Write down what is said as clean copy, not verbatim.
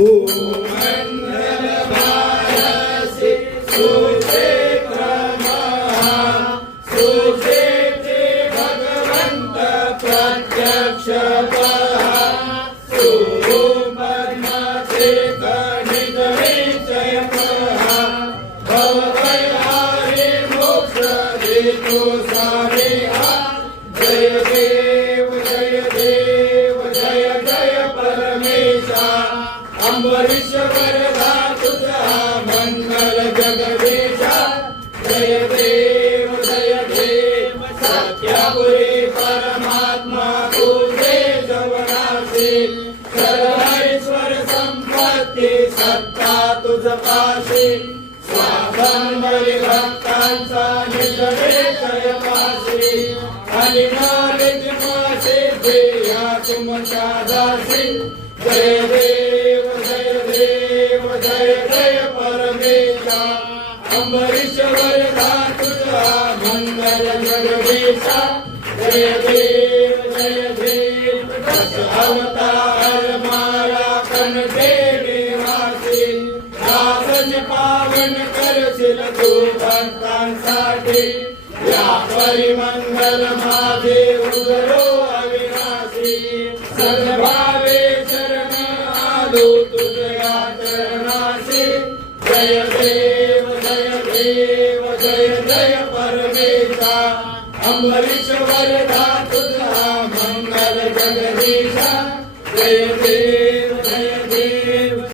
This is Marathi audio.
भूमंडल भारसी सुक्षेत्र सुक्षेत्रे भगवंत प्रत्यक्ष अंबरीश वरदा तुझा मंगल जगदीशा जय देव सत्यापुरी परमात्मा तुझे जवनासी सर्वेश्वर संपत्ती सत्ता तुझ पाशी स्वातंत्र्य भक्तांचा निजय पाशी आणि नालिज मासे देया तुमच्या दासी जय देव जय परमेशा अंबरीश वरदा तुझा मंगल जगदीशा जय देव दश अवतार माया कंठे निवासी दासज पावन करशील तू भक्तांसाठी या परिमंगल माझे उदरो अविनाशी सद्भावे शरण आलो तुझ्या चरणाशी जय देव जय परमेशा अंबरीश वरदा